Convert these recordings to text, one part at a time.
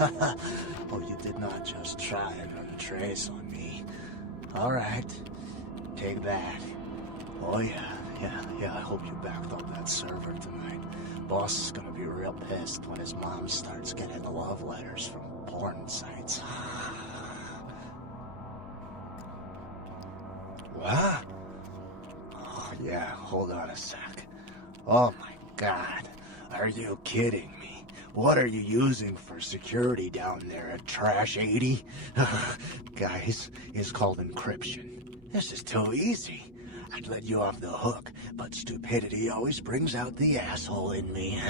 Oh, you did not just try and run trace on me. All right, take that. Oh yeah, I hope you backed up that server tonight. Boss is gonna be real pissed when his mom starts getting love letters from porn sites. What? Oh yeah, hold on a sec. Oh my god, are you kidding me? What are you using for security down there at Trash 80? Guys, it's called encryption. This is too easy. I'd let you off the hook, but stupidity always brings out the asshole in me.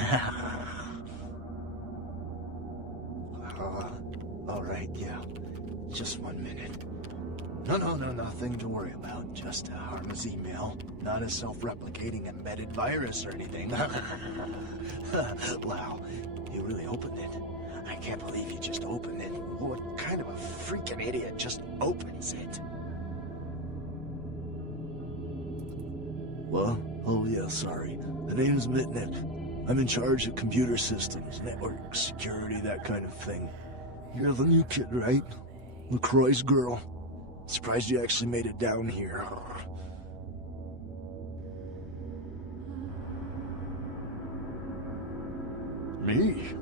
All right, yeah. Just 1 minute. No, nothing to worry about. Just a harmless email. Not a self-replicating embedded virus or anything. Wow, you really opened it. I can't believe you just opened it. What kind of a freaking idiot just opens it? What? Oh yeah, sorry. The name is Mitnick. I'm in charge of computer systems, network security, that kind of thing. You're the new kid, right? LaCroix's girl. Surprised you actually made it down here. Me?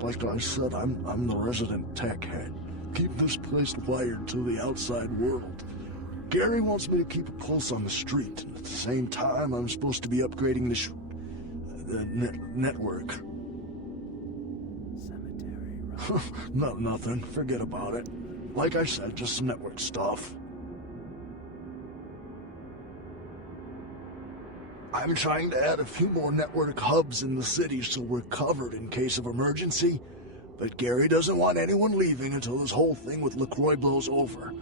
Like I said, I'm the resident tech head. Keep this place wired to the outside world. Gary wants me to keep it close on the street, and at the same time, I'm supposed to be upgrading the network. Cemetery, right? No, nothing. Forget about it. Like I said, just some network stuff. I'm trying to add a few more network hubs in the city so we're covered in case of emergency. But Gary doesn't want anyone leaving until this whole thing with LaCroix blows over.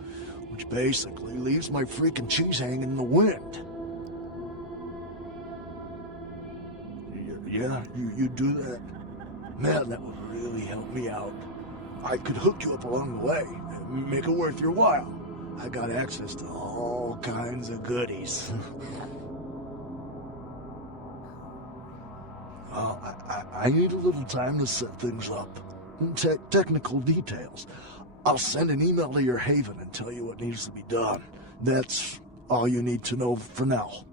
Which basically leaves my freaking cheese hanging in the wind. Yeah, you do that? Man, that would really help me out. I could hook you up along the way, make it worth your while. I got access to all kinds of goodies. Well, I need a little time to set things up. Technical details. I'll send an email to your haven and tell you what needs to be done. That's all you need to know for now.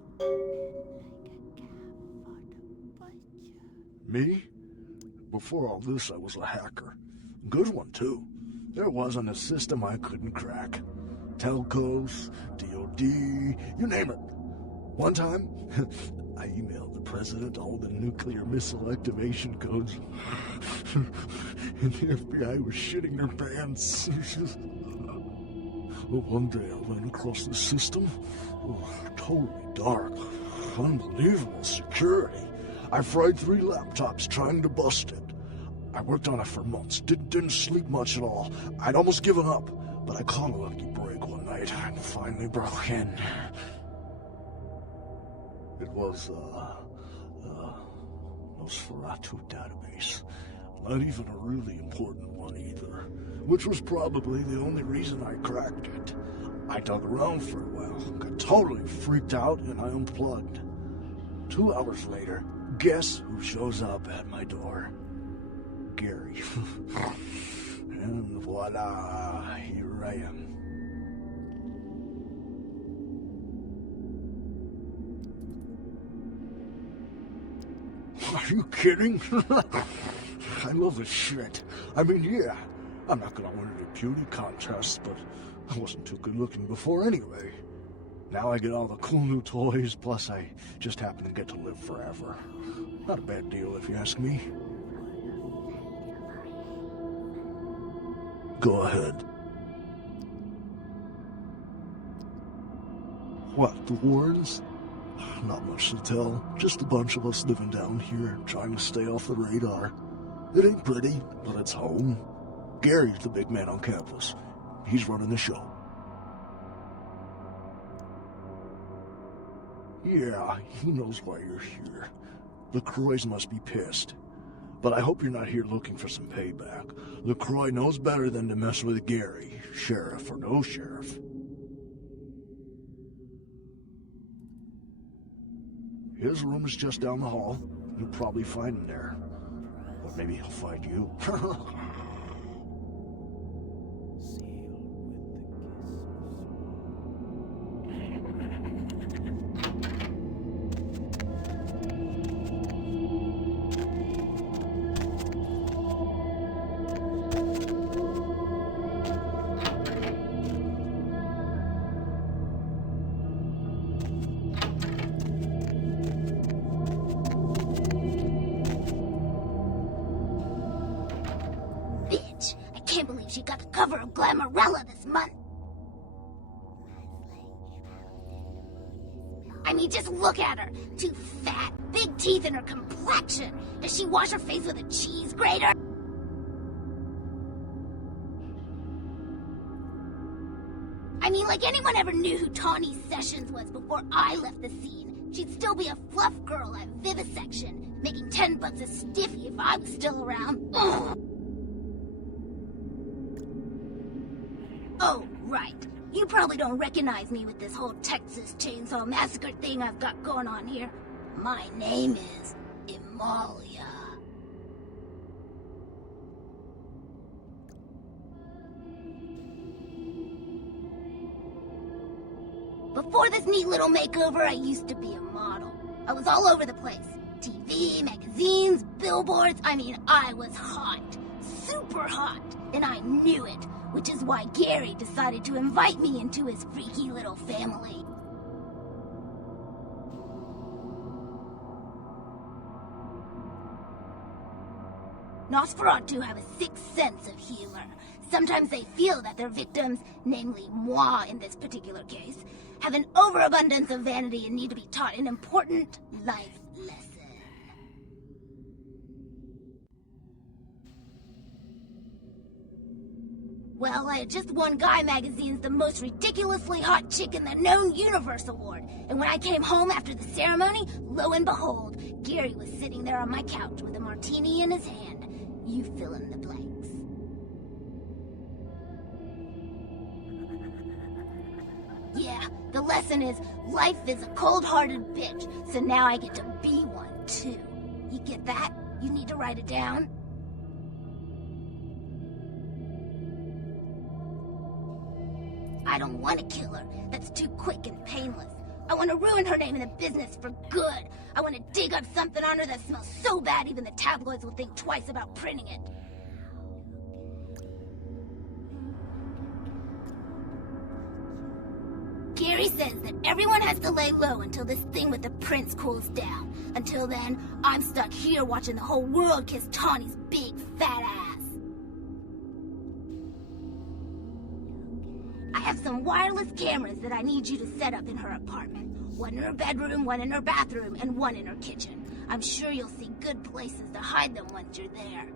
Me? Before all this, I was a hacker. Good one, too. There wasn't a system I couldn't crack. Telcos, DOD, you name it. One time, I emailed the president all the nuclear missile activation codes. And the FBI was shitting their pants. One day I ran across the system. Totally dark. Unbelievable security. I fried 3 laptops trying to bust it. I worked on it for months. Didn't sleep much at all. I'd almost given up. But I caught a lucky break one night and finally broke in. It was, Nosferatu database. Not even a really important one either. Which was probably the only reason I cracked it. I dug around for a while, got totally freaked out, and I unplugged. 2 hours later, guess who shows up at my door? Gary. And voila, here I am. Are you kidding? I love this shit. I mean, yeah, I'm not gonna win any beauty contests, but I wasn't too good looking before anyway. Now I get all the cool new toys, plus I just happen to get to live forever. Not a bad deal if you ask me. Go ahead. What, the Warrens? Not much to tell. Just a bunch of us living down here, trying to stay off the radar. It ain't pretty, but it's home. Gary's the big man on campus. He's running the show. Yeah, he knows why you're here. LaCroix must be pissed. But I hope you're not here looking for some payback. LaCroix knows better than to mess with Gary, sheriff or no sheriff. His room is just down the hall. You'll probably find him there. Or maybe he'll find you. cover of Glamourella this month. I mean, just look at her. Too fat, big teeth, and her complexion. Does she wash her face with a cheese grater? I mean, like anyone ever knew who Tawny Sessions was before I left the scene. She'd still be a fluff girl at Vivisection, making $10 a stiffy if I was still around. Ugh. Oh, right. You probably don't recognize me with this whole Texas Chainsaw Massacre thing I've got going on here. My name is Imalia. Before this neat little makeover, I used to be a model. I was all over the place. TV, magazines, billboards. I mean, I was hot. Super hot. And I knew it, which is why Gary decided to invite me into his freaky little family. Nosferatu have a sixth sense of humor. Sometimes they feel that their victims, namely moi in this particular case, have an overabundance of vanity and need to be taught an important life lesson. Well, I had just won Guy Magazine's The Most Ridiculously Hot Chick in the Known Universe Award, and when I came home after the ceremony, lo and behold, Gary was sitting there on my couch with a martini in his hand. You fill in the blanks. Yeah, the lesson is, life is a cold-hearted bitch, so now I get to be one, too. You get that? You need to write it down? I don't want to kill her. That's too quick and painless. I want to ruin her name in the business for good. I want to dig up something on her that smells so bad even the tabloids will think twice about printing it. Gary says that everyone has to lay low until this thing with the prince cools down. Until then, I'm stuck here watching the whole world kiss Tawny's big fat ass. I have some wireless cameras that I need you to set up in her apartment. One in her bedroom, one in her bathroom, and one in her kitchen. I'm sure you'll see good places to hide them once you're there.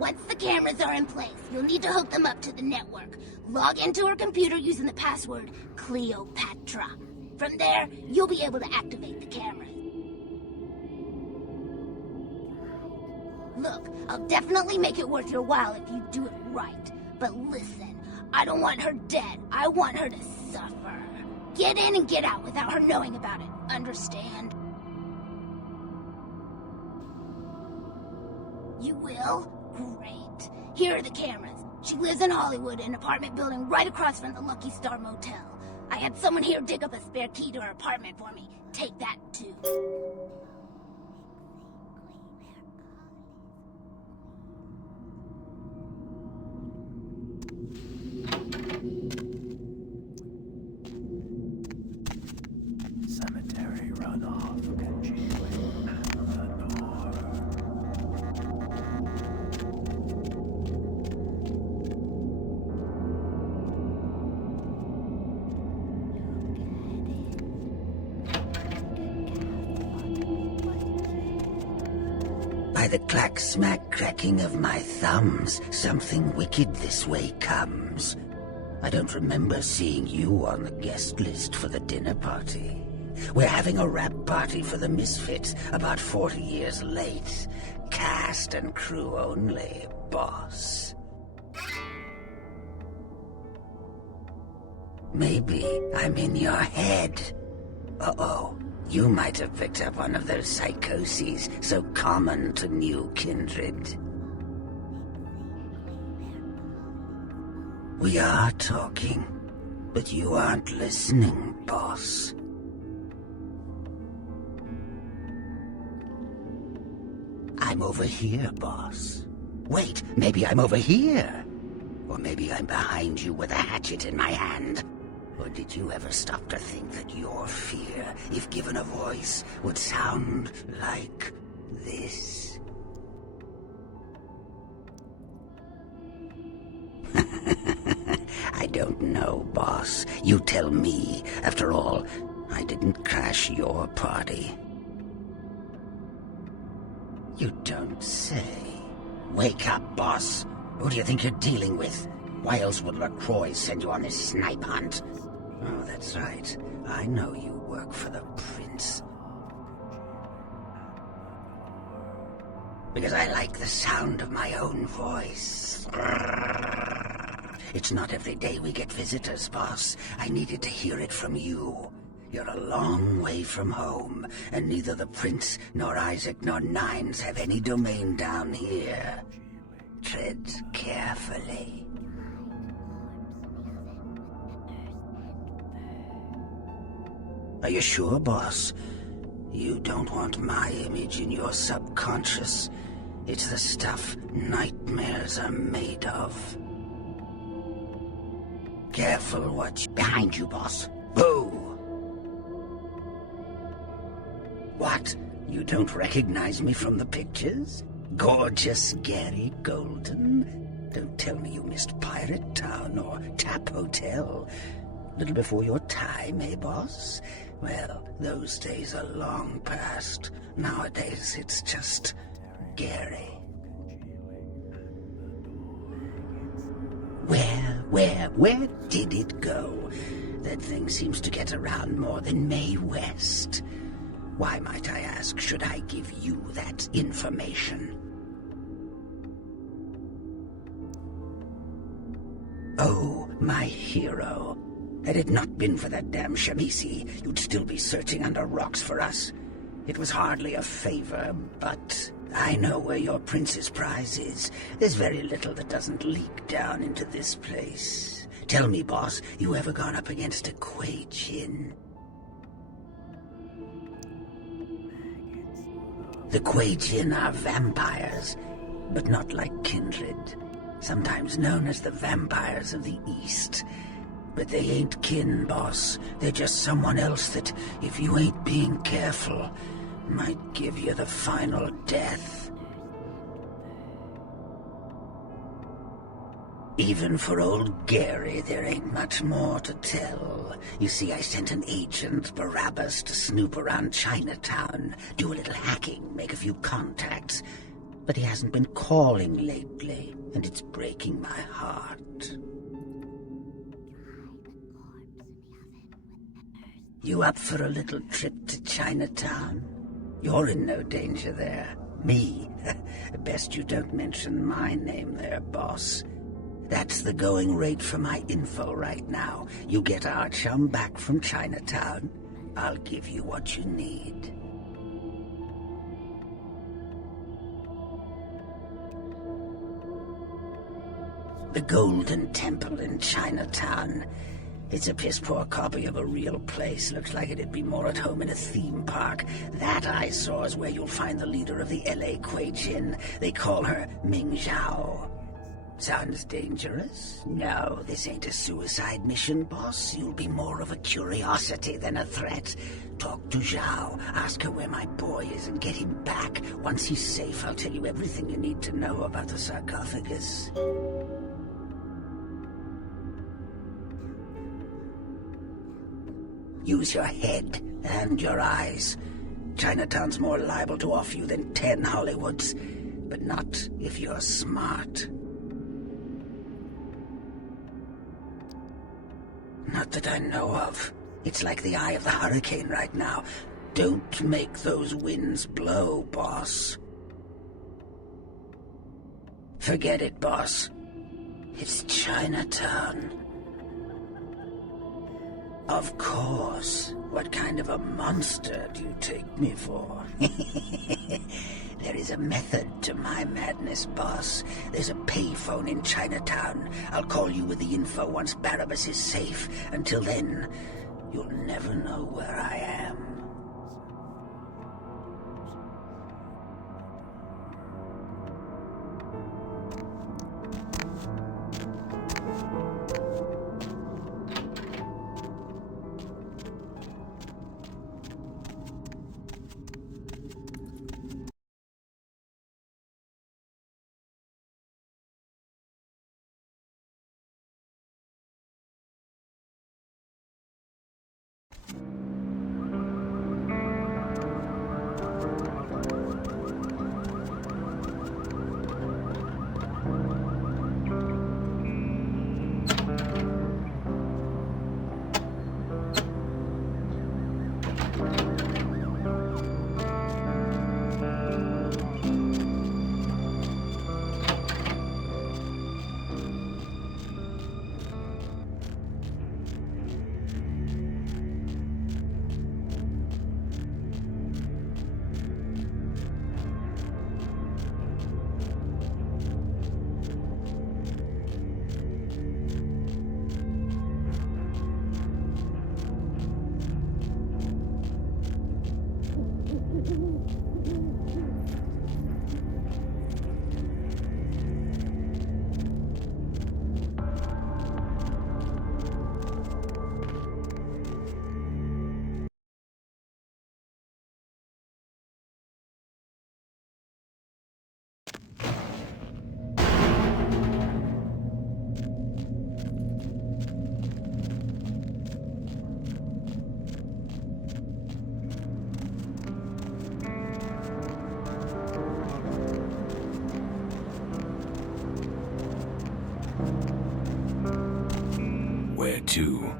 Once the cameras are in place, you'll need to hook them up to the network. Log into her computer using the password Cleopatra. From there, you'll be able to activate the cameras. Look, I'll definitely make it worth your while if you do it right. But listen, I don't want her dead. I want her to suffer. Get in and get out without her knowing about it. Understand? You will? Great. Here are the cameras. She lives in Hollywood, an apartment building right across from the Lucky Star Motel. I had someone here dig up a spare key to her apartment for me. Take that, too. Cemetery runoff congealing the door. By the clack-smack cracking of my thumbs, something wicked this way comes. I don't remember seeing you on the guest list for the dinner party. We're having a wrap party for the Misfits, about 40 years late. Cast and crew only, boss. Maybe I'm in your head. Uh-oh. You might have picked up one of those psychoses so common to new kindred. We are talking, but you aren't listening, boss. I'm over here, boss. Wait, maybe I'm over here. Or maybe I'm behind you with a hatchet in my hand. Or did you ever stop to think that your fear, if given a voice, would sound like this? I don't know, boss. You tell me. After all, I didn't crash your party. You don't say. Wake up, boss. Who do you think you're dealing with? Why else would LaCroix send you on this snipe hunt? Oh, that's right. I know you work for the prince. Because I like the sound of my own voice. It's not every day we get visitors, boss. I needed to hear it from you. You're a long way from home, and neither the prince, nor Isaac, nor Nines have any domain down here. Tread carefully. Are you sure, boss? You don't want my image in your subconscious. It's the stuff nightmares are made of. Careful what you... Behind you, boss. Boo! What? You don't recognize me from the pictures? Gorgeous Gary Golden? Don't tell me you missed Pirate Town or Tap Hotel. Little before your time, eh, boss? Well, those days are long past. Nowadays, it's just Gary. Where did it go? That thing seems to get around more than Mae West. Why, might I ask, should I give you that information? Oh, my hero. Had it not been for that damn Shamisi, you'd still be searching under rocks for us. It was hardly a favor, but I know where your prince's prize is. There's very little that doesn't leak down into this place. Tell me, boss, you ever gone up against a Kuei Jin? The Kuei Jin are vampires, but not like kindred. Sometimes known as the vampires of the East. But they ain't kin, boss. They're just someone else that, if you ain't being careful, might give you the final death. Even for old Gary, there ain't much more to tell. You see, I sent an agent, Barabbas, to snoop around Chinatown, do a little hacking, make a few contacts. But he hasn't been calling lately, and it's breaking my heart. You up for a little trip to Chinatown? You're in no danger there. Me? Best you don't mention my name there, boss. That's the going rate for my info right now. You get our chum back from Chinatown, I'll give you what you need. The Golden Temple in Chinatown. It's a piss-poor copy of a real place. Looks like it'd be more at home in a theme park. That I saw is where you'll find the leader of the L.A. Kuei Jin. They call her Ming Zhao. Sounds dangerous? No, this ain't a suicide mission, boss. You'll be more of a curiosity than a threat. Talk to Zhao, ask her where my boy is, and get him back. Once he's safe, I'll tell you everything you need to know about the sarcophagus. Use your head and your eyes. Chinatown's more liable to off you than 10 Hollywoods, but not if you're smart. Not that I know of. It's like the eye of the hurricane right now. Don't make those winds blow, boss. Forget it, boss. It's Chinatown. Of course. What kind of a monster do you take me for? There is a method to my madness, boss. There's a payphone in Chinatown. I'll call you with the info once Barabbas is safe. Until then, you'll never know where I am. it too.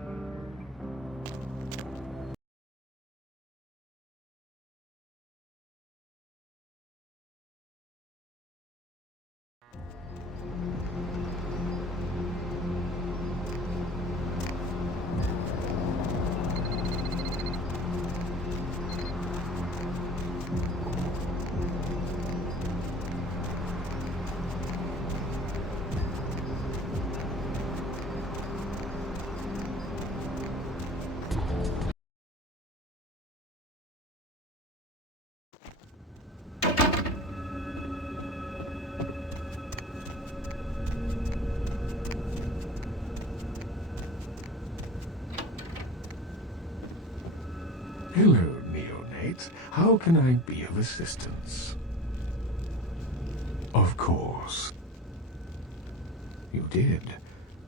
Hello, neonate. How can I be of assistance? Of course. You did.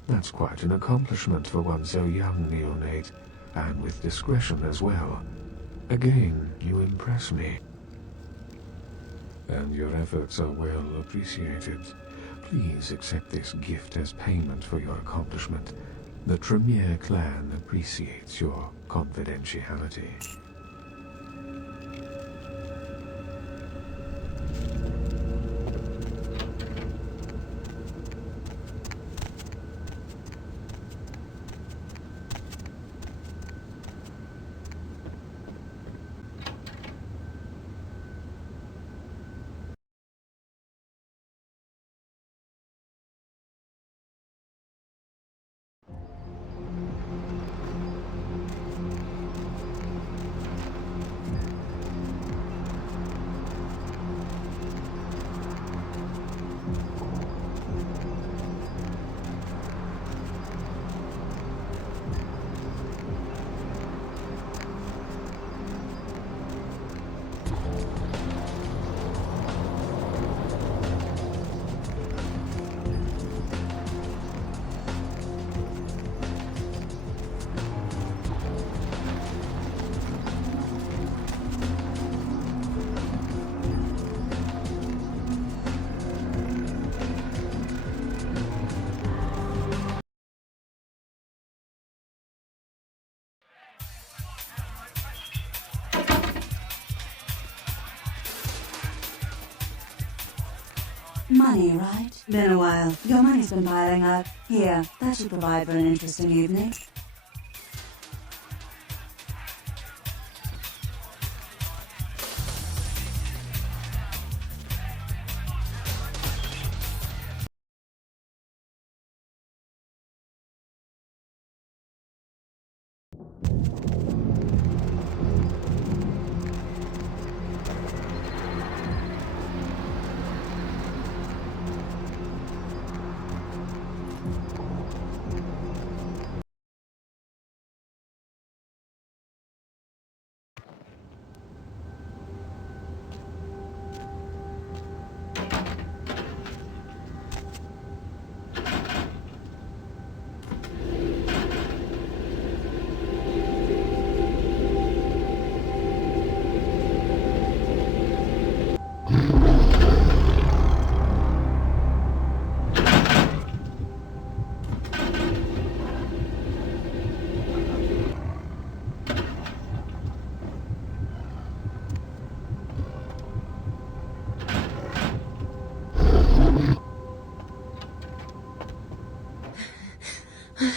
That's quite an accomplishment for one so young, neonate, and with discretion as well. Again, you impress me. And your efforts are well appreciated. Please accept this gift as payment for your accomplishment. The Tremere clan appreciates your confidentiality. Money, right? Been a while. Your money's been piling up. Here, that should provide for an interesting evening.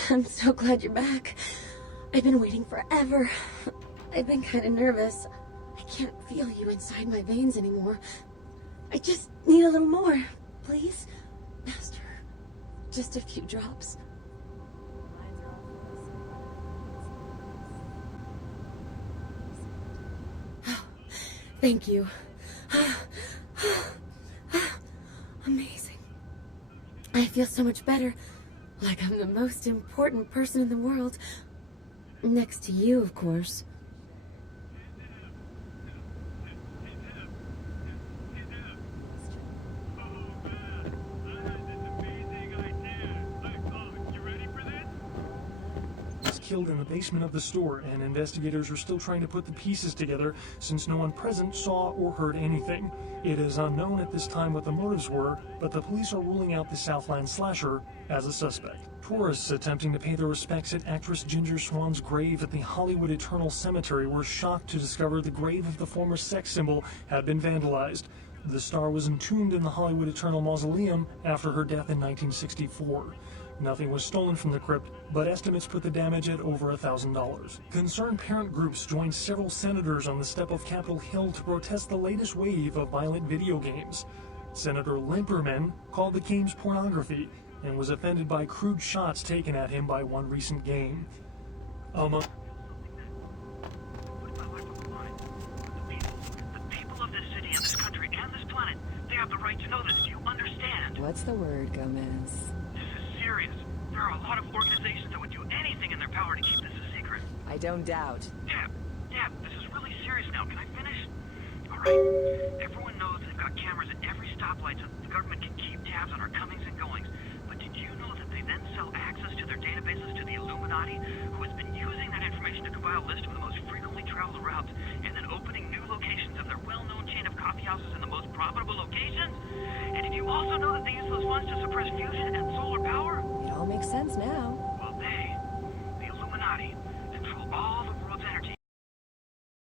I'm so glad you're back. I've been waiting forever. I've been kind of nervous. I can't feel you inside my veins anymore. I just need a little more, please. Master, just a few drops. Thank you. Amazing. I feel so much better. Like I'm the most important person in the world. Next to you, of course. killed in the basement of the store, and investigators are still trying to put the pieces together since no one present saw or heard anything. It is unknown at this time what the motives were, but the police are ruling out the Southland slasher as a suspect. Tourists attempting to pay their respects at actress Ginger Swan's grave at the Hollywood Eternal Cemetery were shocked to discover the grave of the former sex symbol had been vandalized. The star was entombed in the Hollywood Eternal Mausoleum after her death in 1964. Nothing was stolen from the crypt, but estimates put the damage at over $1,000. Concerned parent groups joined several senators on the step of Capitol Hill to protest the latest wave of violent video games. Senator Limperman called the games pornography and was offended by crude shots taken at him by one recent game. The people of this city and this country and this planet, they have the right to know this. Do you understand? What's the word, Gomez? This is serious. There are a lot of organizations that would do anything in their power to keep this a secret. I don't doubt. Deb, this is really serious now. Can I finish? All right. Everyone knows they've got cameras at every stoplight so the government can keep tabs on our comings and goings. But did you know that they then sell access to their databases to the Illuminati, who has been using that information to compile a list of the most frequently traveled routes and then opening new locations of their well-known chain of coffee houses in the most profitable locations? And did you also know that they use those funds to suppress fusion and solar power? It all makes sense now.